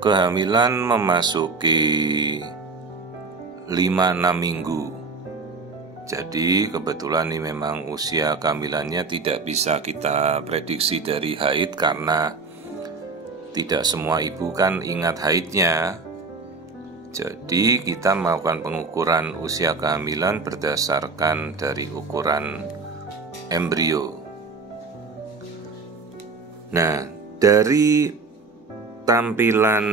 Kehamilan memasuki 5-6 minggu. Jadi kebetulan ini memang usia kehamilannya tidak bisa kita prediksi dari haid, karena tidak semua ibu kan ingat haidnya. Jadi kita melakukan pengukuran usia kehamilan berdasarkan dari ukuran embrio. Nah, dari tampilan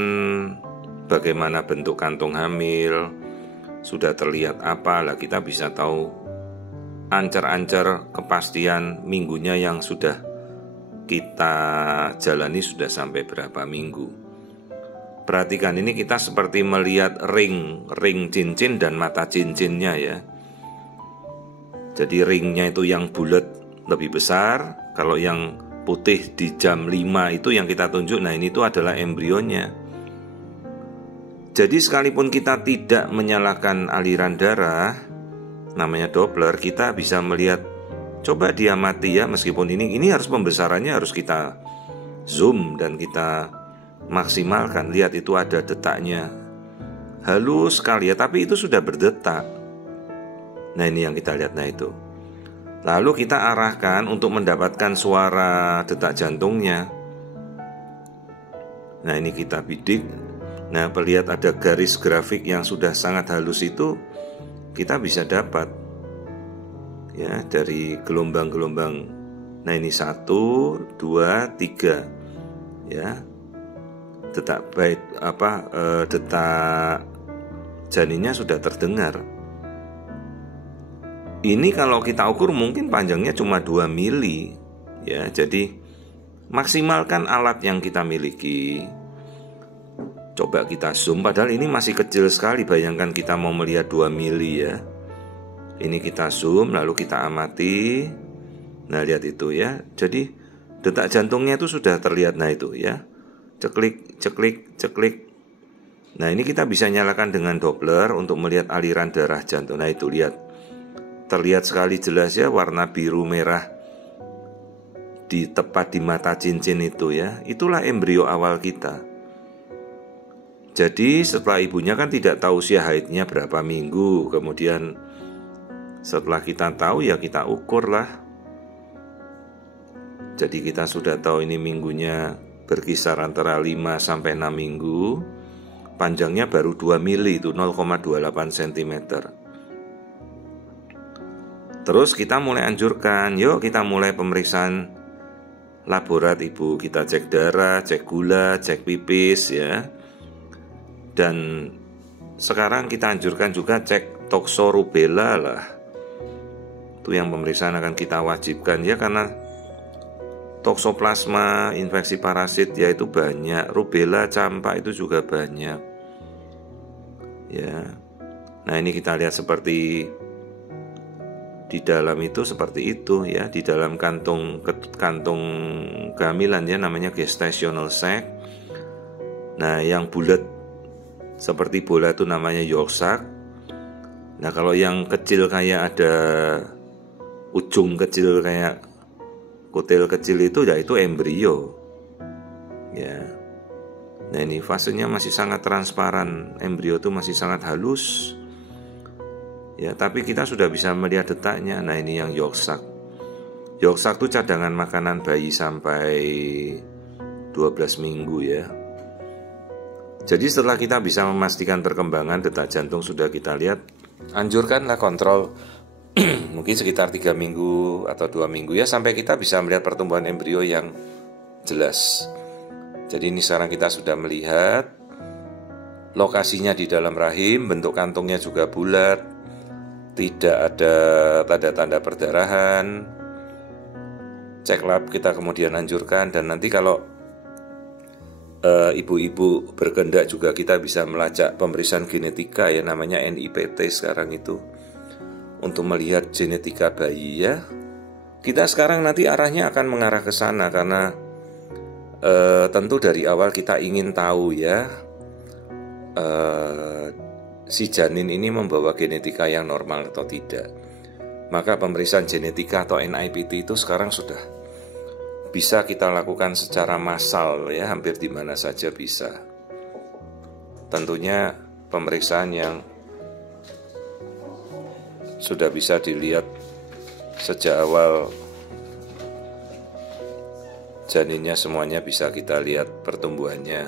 bagaimana bentuk kantung hamil, sudah terlihat apa lah, kita bisa tahu ancer-ancer kepastian minggunya yang sudah kita jalani sudah sampai berapa minggu. Perhatikan, ini kita seperti melihat ring cincin dan mata cincinnya ya. Jadi ringnya itu yang bulat lebih besar, kalau yang putih di jam 5 itu yang kita tunjuk, nah ini tuh adalah embrionya. Jadi sekalipun kita tidak menyalakan aliran darah, namanya Doppler, kita bisa melihat, coba diamati ya, meskipun ini harus pembesarannya harus kita zoom dan kita maksimalkan. Lihat, itu ada detaknya, halus sekali ya, tapi itu sudah berdetak. Nah ini yang kita lihat, nah itu. Lalu kita arahkan untuk mendapatkan suara detak jantungnya. Nah ini kita bidik. Nah, perlihat ada garis grafik yang sudah sangat halus itu, kita bisa dapat ya dari gelombang-gelombang. Nah, ini 1, 2, 3 ya. Detak detak janinnya sudah terdengar. Ini kalau kita ukur mungkin panjangnya cuma 2 mili ya. Jadi maksimalkan alat yang kita miliki. Coba kita zoom, padahal ini masih kecil sekali. Bayangkan kita mau melihat 2 mili ya. Ini kita zoom, lalu kita amati. Nah lihat itu ya. Jadi detak jantungnya itu sudah terlihat. Nah itu ya, ceklik, ceklik, ceklik. Nah ini kita bisa nyalakan dengan Doppler untuk melihat aliran darah jantung. Nah itu lihat, terlihat sekali jelas ya, warna biru merah di tepat di mata cincin itu ya. Itulah embrio awal kita. Jadi setelah ibunya kan tidak tahu usia haidnya berapa minggu. Kemudian setelah kita tahu ya kita ukur lah. Jadi kita sudah tahu ini minggunya berkisar antara 5-6 minggu. Panjangnya baru 2 mili, itu 0,28 cm. Terus kita mulai anjurkan, yuk kita mulai pemeriksaan laborat ibu. Kita cek darah, cek gula, cek pipis ya. Dan sekarang kita anjurkan juga cek toxorubella lah. Itu yang pemeriksaan akan kita wajibkan ya, karena toxoplasma, infeksi parasit ya itu banyak. Rubella campak itu juga banyak ya. Nah ini kita lihat seperti di dalam itu seperti itu ya. Di dalam kantung kehamilan ya, namanya gestational sac. Nah yang bulat seperti bola itu namanya yolk sac. Nah kalau yang kecil kayak ada ujung kecil kayak kutil kecil itu ya itu embrio ya. Nah ini fasenya masih sangat transparan, embrio itu masih sangat halus ya, tapi kita sudah bisa melihat detaknya. Nah ini yang yolk sac. Yolk sac itu cadangan makanan bayi sampai 12 minggu ya. Jadi setelah kita bisa memastikan perkembangan detak jantung sudah kita lihat, anjurkanlah kontrol mungkin sekitar 3 minggu atau 2 minggu ya, sampai kita bisa melihat pertumbuhan embrio yang jelas. Jadi ini sekarang kita sudah melihat lokasinya di dalam rahim, bentuk kantungnya juga bulat, tidak ada tanda-tanda perdarahan. Cek lab kita kemudian anjurkan, dan nanti kalau ibu-ibu berkehendak juga kita bisa melacak pemeriksaan genetika ya, namanya NIPT sekarang itu, untuk melihat genetika bayi ya. Kita sekarang nanti arahnya akan mengarah ke sana, karena tentu dari awal kita ingin tahu ya, si janin ini membawa genetika yang normal atau tidak. Maka pemeriksaan genetika atau NIPT itu sekarang sudah bisa kita lakukan secara massal ya, hampir di mana saja bisa. tentunya pemeriksaan yang sudah bisa dilihat sejak awal janinnya, semuanya bisa kita lihat pertumbuhannya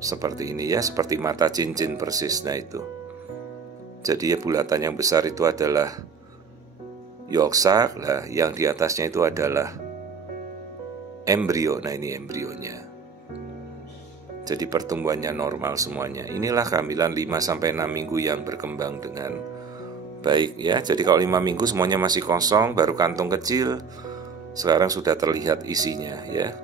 seperti ini ya, seperti mata cincin persis. Nah itu, jadi ya bulatan yang besar itu adalah yolk sac, lah yang di atasnya itu adalah embrio. Nah ini embrionya. Jadi pertumbuhannya normal semuanya. Inilah kehamilan 5-6 minggu yang berkembang dengan baik ya. Jadi kalau 5 minggu semuanya masih kosong, baru kantung kecil, sekarang sudah terlihat isinya ya.